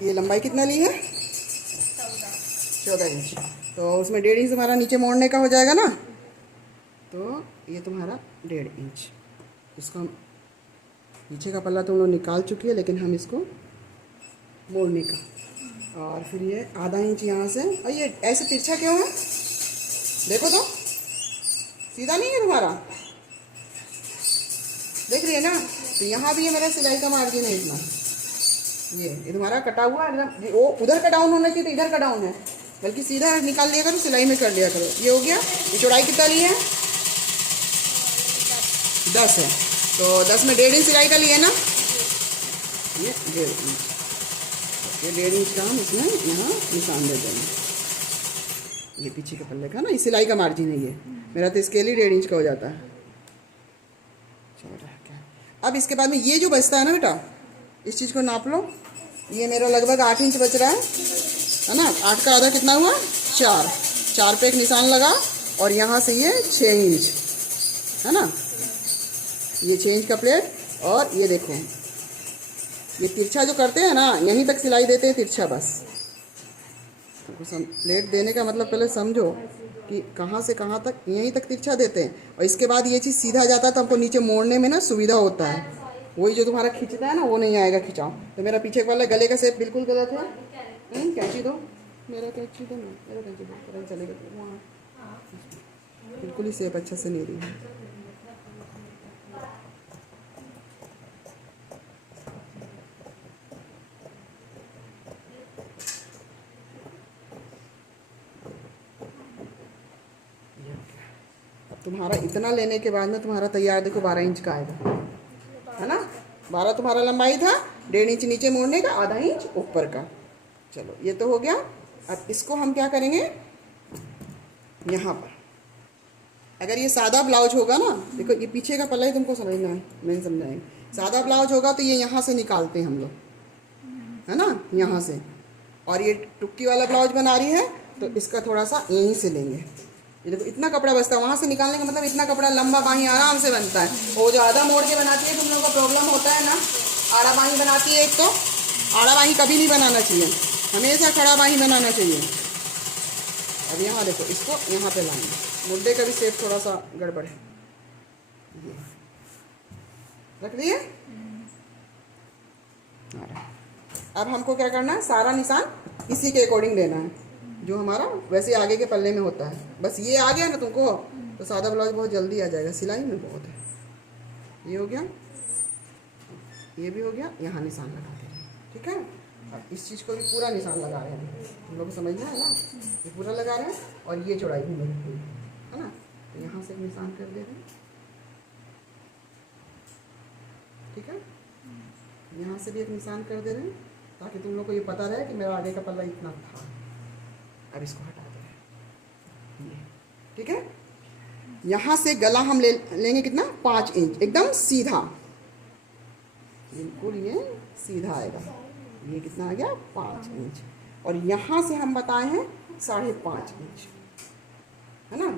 ये लंबाई कितना ली है? 14 इंच। तो उसमें 1.5 इंच तुम्हारा नीचे मोड़ने का हो जाएगा ना, तो ये तुम्हारा 1.5 इंच। इसको हम पीछे का पल्ला तुम लोग निकाल चुकी है, लेकिन हम इसको मोड़ने का, और फिर ये आधा इंच यहाँ से। और ये ऐसे तिरछा क्यों है? देखो तो, सीधा नहीं है तुम्हारा, देख रही है ना? तो यहाँ भी ये मेरा सिलाई का मार्जिन है इतना, ये तुम्हारा कटा हुआ है एकदम। वो उधर का डाउन होना चाहिए, तो इधर का डाउन है, बल्कि सीधा निकाल लिया करो, सिलाई में कर लिया करो। ये हो गया। ये चौड़ाई कितना ली है? 10 है, तो 10 में 1.5 इंच सिलाई का लिए ना, ये 1.5 इंच। ये 1.5 इंच का हम इसमें यहाँ निशान दे देंगे। ये पीछे के पल्ले का ना, ये सिलाई का मार्जिन है। ये मेरा तो स्केल ही 1.5 इंच का हो जाता है। चलो, अब इसके बाद में ये जो बचता है ना बेटा, इस चीज़ को नाप लो। ये मेरा लगभग 8 इंच बच रहा है ना। 8 का आधा कितना हुआ? 4। 4 पे एक निशान लगा, और यहाँ से ये 6 इंच है ना, ये 6 इंच का प्लेट। और ये देखो, ये तिरछा जो करते हैं ना, यहीं तक सिलाई देते हैं तिरछा बस। तो प्लेट देने का मतलब पहले समझो कि कहाँ से कहाँ तक, यहीं तक तिरछा देते हैं, और इसके बाद ये चीज़ सीधा जाता है, तो हमको नीचे मोड़ने में ना सुविधा होता है। वही जो तुम्हारा खींचता है ना, वो नहीं आएगा खिंचाव। तो मेरा पीछे वाला गले का शेप बिल्कुल गलत है। कैंची दो, मेरा कैंची दो ना, मेरा कैंची दो, पता चलेगा वहाँ बिल्कुल ही शेप अच्छा से नहीं रही है। तुम्हारा इतना लेने के बाद में तुम्हारा तैयार देखो 12 इंच का आएगा, है ना। 12 तुम्हारा लंबाई था, 1.5 इंच नीचे मोड़ने का, आधा इंच ऊपर का। चलो, ये तो हो गया। अब इसको हम क्या करेंगे, यहाँ पर अगर ये सादा ब्लाउज होगा ना, देखो ये पीछे का पल्ला ही तुमको समझना है, नहीं समझाएंगे। सादा ब्लाउज होगा तो ये यहाँ से निकालते हैं हम लोग, है ना, यहाँ से। और ये टुक्की वाला ब्लाउज बना रही है, तो इसका थोड़ा सा यहीं से लेंगे। ये देखो इतना कपड़ा बचता है, वहाँ से निकालने का मतलब इतना कपड़ा लंबा बाही आराम से बनता है। वो जो आधा मोड़ के बनाती है, तुम लोगों का प्रॉब्लम होता है ना, आड़ा बाही बनाती है। एक तो आड़ा बाही कभी नहीं बनाना चाहिए, हमेशा खड़ा बाही बनाना चाहिए। अब यहाँ देखो, इसको यहाँ पे लाएंगे, मुद्दे का भी शेप थोड़ा सा गड़बड़ है, रख दिए। अब हमको क्या करना है, सारा निशान इसी के अकॉर्डिंग लेना है, जो हमारा वैसे आगे के पल्ले में होता है। बस ये आ गया ना तुमको, तो सादा ब्लाउज बहुत जल्दी आ जाएगा, सिलाई में बहुत है। ये हो गया, ये भी हो गया। यहाँ निशान लगा दें, ठीक है। अब इस चीज़ को भी पूरा निशान लगा रहे हैं, तुम लोग को समझना है ना, ये पूरा लगा रहे हैं। और ये चौड़ाई भी मेरी पूरी है ना, तो यहाँ से एक निशान कर दे रहे हैं, ठीक है। यहाँ से भी एक निशान कर दे रहे हैं, ताकि तुम लोग को ये पता रहे कि मेरा आगे का पल्ला इतना था। अब इसको हटा दे रहे हैं, ठीक है। यहाँ से गला हम लेंगे कितना, 5 इंच, एकदम सीधा, बिल्कुल ये सीधा आएगा। ये कितना आ गया, 5 इंच। और यहाँ से हम बताए हैं 5.5 इंच, है ना।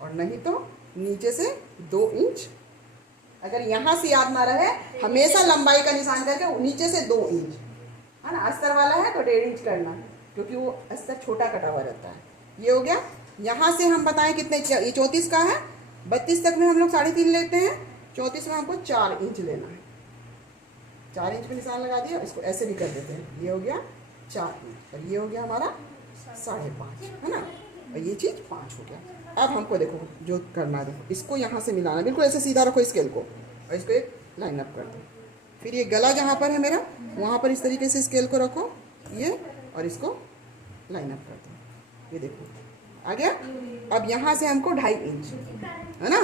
और नहीं तो नीचे से 2 इंच। अगर यहाँ से याद ना रहे, हमेशा लंबाई का निशान करके नीचे से 2 इंच, है ना। अस्तर वाला है तो 1.5 इंच करना, क्योंकि वो अस्तर छोटा कटा हुआ रहता है। ये हो गया। यहाँ से हम बताएं कितने, ये 34 का है, 32 तक में हम लोग 3.5 लेते हैं, 34 में हमको 4 इंच लेना है। 4 इंच पे निशान लगा दिया, इसको ऐसे भी कर देते हैं। ये हो गया 4 इंच, और ये हो गया हमारा 5.5, है ना। और ये चीज़ 5 हो गया। अब हमको देखो जो करना है, देखो इसको यहाँ से मिलाना, बिल्कुल ऐसे सीधा रखो स्केल को, और इसको एक लाइन अप कर दो। फिर ये गला जहाँ पर है मेरा, वहाँ पर इस तरीके से स्केल को रखो, ये, और इसको लाइन अप कर दो। ये देखो आ गया। अब यहाँ से हमको 2.5 इंच, है ना,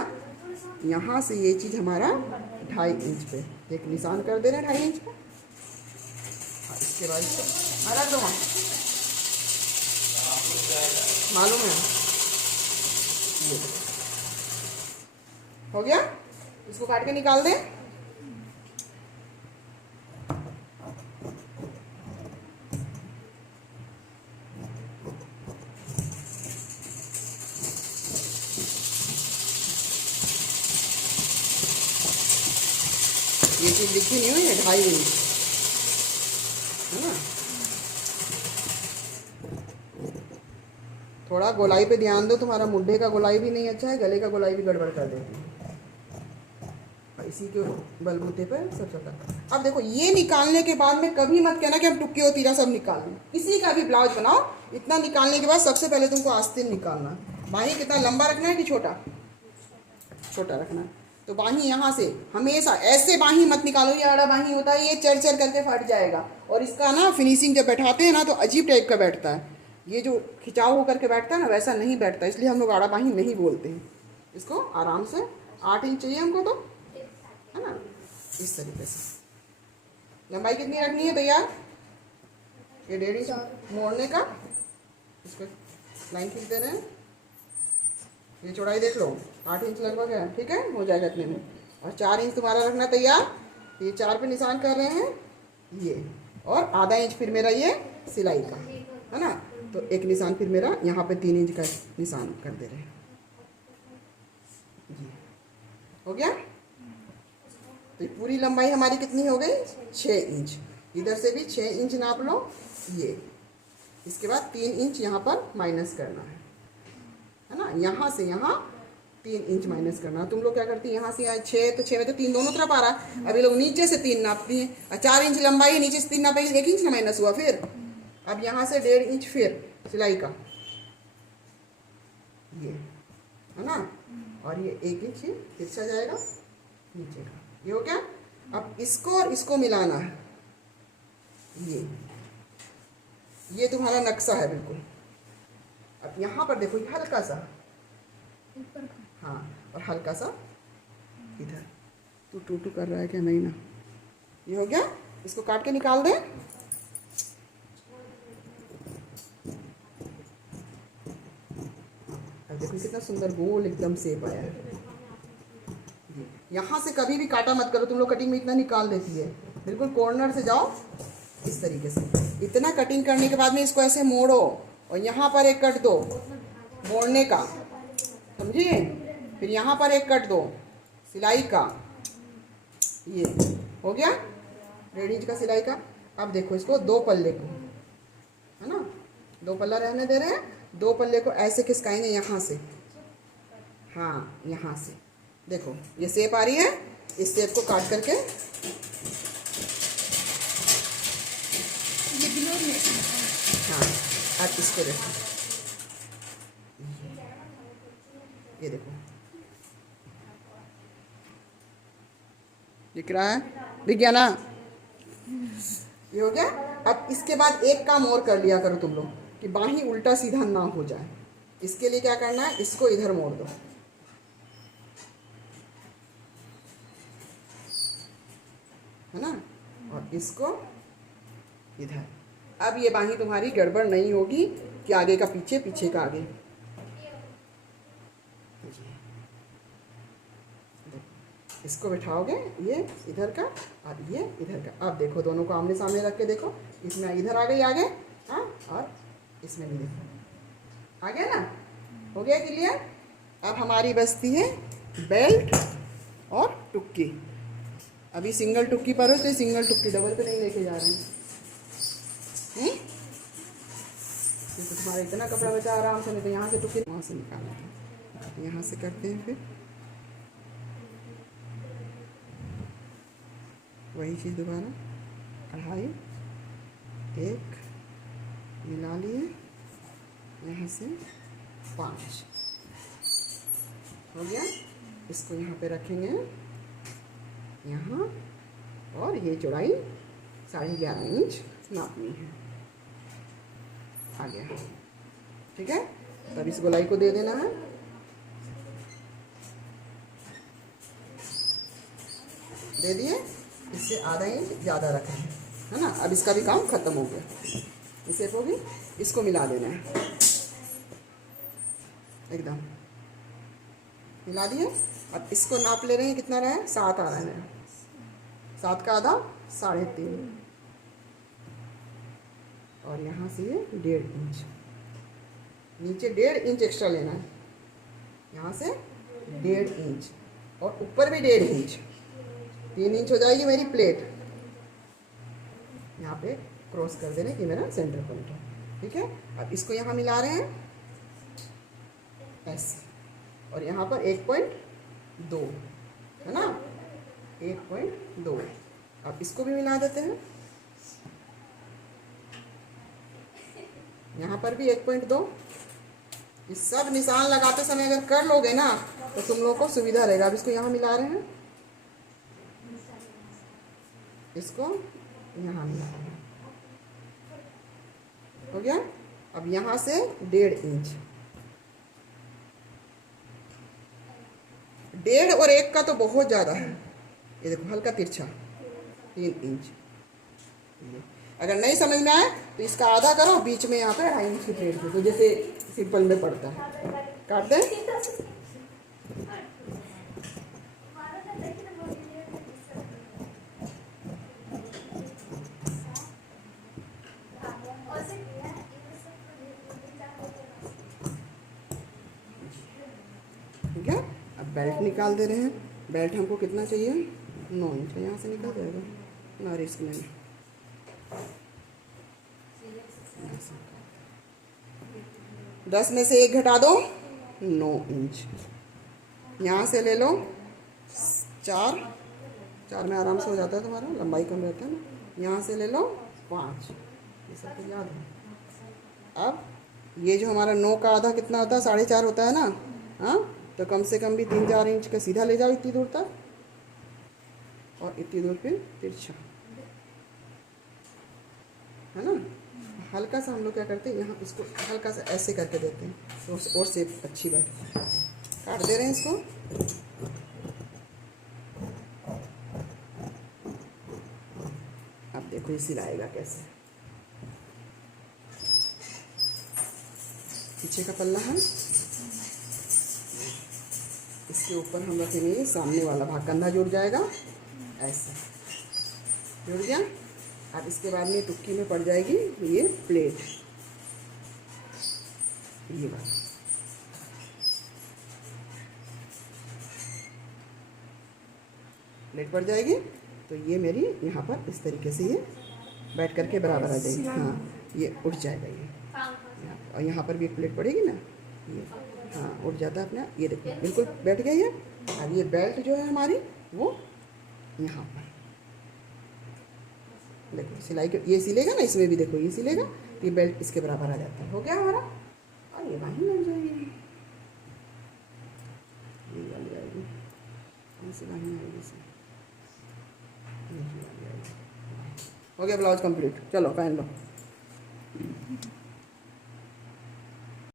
यहाँ से ये चीज़ हमारा 2.5 इंच पे एक निशान कर दे रहे हैं, 2.5 इंच पे। और इसके बाद इसको रख दो, मालूम है, ये हो गया। इसको काट के निकाल दें। ये चीज़ लिखी नहीं हुई है, 2.5 इंच, है ना। थोड़ा गोलाई पे ध्यान दो, तुम्हारा मुड्ढे का गोलाई भी नहीं अच्छा है, गले का गोलाई भी गड़बड़ कर देती है। इसी के बलबूते पर सब चलता है। अब देखो ये निकालने के बाद में कभी मत कहना कि हम टुक्की और तीरा सब निकाल लें। किसी का भी ब्लाउज बनाओ, इतना निकालने के बाद सबसे पहले तुमको आस्तीन निकालना है। बाही कितना लंबा रखना है कि छोटा? छोटा रखना है। तो बाही यहाँ से हमेशा ऐसे बाही मत निकालो, ये आड़ा बाही होता है, ये चर चर करके फट जाएगा। और इसका ना फिनिशिंग जब बैठाते हैं ना तो अजीब टाइप का बैठता है। ये जो खिंचाव होकर के बैठता है ना वैसा नहीं बैठता, इसलिए हम लोग आड़ा बाही नहीं बोलते हैं इसको। आराम से 8 इंच चाहिए हमको, तो है ना, इस तरीके से। लंबाई कितनी रखनी है भैया? ये 1.5 इंच मोड़ने का, इसको लाइन खींच दे रहे हैं। ये चौड़ाई देख लो 8 इंच लगभग है, ठीक है, हो जाएगा इतने में। और 4 इंच तुम्हारा रखना तैयार। ये 4 पे निशान कर रहे हैं ये, और आधा इंच फिर मेरा ये सिलाई का है ना, तो एक निशान फिर मेरा यहाँ पे 3 इंच का निशान कर दे रहे हैं जी। हो गया? तो पूरी लंबाई हमारी कितनी हो गई? 6 इंच। इधर से भी 6 इंच नाप लो ये। इसके बाद 3 इंच यहाँ पर माइनस करना है ना, यहाँ से यहाँ 3 इंच माइनस करना। तुम लोग क्या करती है, यहाँ से यहाँ 6, तो 6 में तो 3 दोनों तरफ आ रहा है। अभी लोग नीचे से 3 नापती हैं, और 4 इंच लंबाई है, नीचे से 3 नापेगी, 1 इंच ना माइनस हुआ। फिर अब यहाँ से 1.5 इंच फिर सिलाई का ये है ना, और ये 1 इंच तिरछा जाएगा नीचे का। ये हो गया। अब इसको और इसको मिलाना है। ये तुम्हारा नक्शा है बिल्कुल। अब यहाँ पर देखो, ये हल्का सा, हाँ, और हल्का सा इधर तू टू कर रहा है क्या? नहीं ना। ये हो गया। इसको काट के निकाल दे। अब देखो कितना सुंदर गोल एकदम शेप आया है। यहाँ से कभी भी काटा मत करो, तुम लोग कटिंग में इतना निकाल देती है। बिल्कुल कॉर्नर से जाओ इस तरीके से। इतना कटिंग करने के बाद में इसको ऐसे मोड़ो, और यहाँ पर एक कट दो मोड़ने का, समझिए। फिर यहाँ पर एक कट दो सिलाई का। ये हो गया 1.5 इंच का सिलाई का। अब देखो इसको 2 पल्ले को, है ना, 2 पल्ला रहने दे रहे हैं। 2 पल्ले को ऐसे खिसकाएंगे यहाँ से, हाँ, यहाँ से देखो ये शेप आ रही है। इस शेप को काट करके हाँ, अब इसको देखो, ये देखो दिख रहा है, दिख गया ना? ये हो गया। अब इसके बाद एक काम और कर लिया करो तुम लोग, कि बाही उल्टा सीधा ना हो जाए। इसके लिए क्या करना है, इसको इधर मोड़ दो, है ना, और इसको इधर। अब ये बाही तुम्हारी गड़बड़ नहीं होगी कि आगे का पीछे, पीछे का आगे। इसको बिठाओगे, ये इधर का और ये इधर का। अब देखो दोनों को आमने सामने रख के देखो, इसमें इधर आ गई आगे, हाँ, और इसमें भी देखो आ गया ना। हो गया क्लियर? अब हमारी बचती है बेल्ट और टुक्की। अभी सिंगल टुक्की पर हो, तो सिंगल टुक्की डबल पे नहीं लेके जा रहे हैं। तो तुम्हारा इतना कपड़ा बचा आराम से, नहीं तो यहाँ से टुक्की वहाँ से निकालते हैं, यहाँ से करते हैं। फिर वही चीज़ दोबारा, कढ़ाई एक मिला लिए, यहाँ से 5 हो गया। इसको यहाँ पे रखेंगे यहाँ, और ये चौड़ाई 11.5 इंच नापनी है। आ गया, ठीक है। तब इस गोलाई को दे देना है, दे दिए। इससे आधा इंच ज़्यादा रखें, है ना। अब इसका भी काम खत्म हो गया। इसे होगी, इसको मिला देना है एकदम, मिला दिए। अब इसको नाप ले रहे हैं, कितना रहा है, 7 आ रहा है। 7 का आधा 3.5, और यहाँ से ये 1.5 इंच नीचे, 1.5 इंच एक्स्ट्रा लेना है। यहाँ से 1.5 इंच, और ऊपर भी 1.5 इंच, 3 इंच हो जाएगी मेरी प्लेट। यहाँ पे क्रॉस कर देने की मेरा सेंटर पॉइंट है, ठीक है। अब इसको यहाँ मिला रहे हैं, ऐसे, और यहाँ पर 1.2 है ना, 1.2। अब इसको भी मिला देते हैं, यहाँ पर भी 1.2। ये सब निशान लगाते समय अगर कर लोगे ना तो तुम लोगों को सुविधा रहेगा। अब इसको यहाँ मिला रहे हैं, इसको यहाँ मिला रहे हैं, हो गया। अब यहाँ से 1.5 इंच, 1.5 और 1 का तो बहुत ज़्यादा है। ये देखो हल्का तिरछा 3 इंच। अगर नहीं समझ में आए तो इसका आधा करो, बीच में यहाँ पे 2.5 इंच की प्लेट दे दो, जैसे सिंपल में पड़ता है। काट दें। ठीक है, अब बेल्ट निकाल दे रहे हैं। बेल्ट हमको कितना चाहिए, 9 इंच। यहाँ से निकल जाएगा ना, रिस्क नहीं। 10 में से 1 घटा दो, 9 इंच। यहाँ से ले लो 4 में आराम से हो जाता है, तुम्हारा लंबाई कम रहता है ना। यहाँ से ले लो 5, ये सब तो याद है। अब ये जो हमारा 9 का आधा कितना होता है, 4.5 होता है ना। हाँ, तो कम से कम भी 3-4 इंच का सीधा ले जाओ इतनी दूर तक, और इतनी दूर फिर तिरछा, है ना। हल्का सा हम लोग क्या करते हैं, यहाँ इसको हल्का सा ऐसे करके देते हैं तो और शेप अच्छी बैठती है। काट दे रहे हैं इसको। अब देखो ये सिलाएगा कैसे। पीछे का पल्ला है, इसके ऊपर हम रखेंगे सामने वाला भाग, कंधा जुड़ जाएगा ऐसा, जुड़ गया। अब इसके बाद में टुक्की में पड़ जाएगी ये प्लेट, ये बात प्लेट पड़ जाएगी। तो ये मेरी यहाँ पर इस तरीके से ये बैठ करके बराबर आ जाएगी। हाँ, ये उठ जाएगा ये, और यहाँ पर भी एक प्लेट पड़ेगी ना, ये हाँ उठ जाता है अपना। ये देखो बिल्कुल बैठ गया ये। अब ये बेल्ट जो है हमारी वो यहाँ पर देखो सिलाई के, ये सिलेगा ना, इसमें भी देखो ये सिलेगा, तो ये बेल्ट इसके बराबर आ जाता है। हो गया हमारा, और ये बाही लग जाएगी, ये लग जाएगी, ऐसी बाही आएगी इसमें। हो गया ब्लाउज कंप्लीट। चलो पहन लो।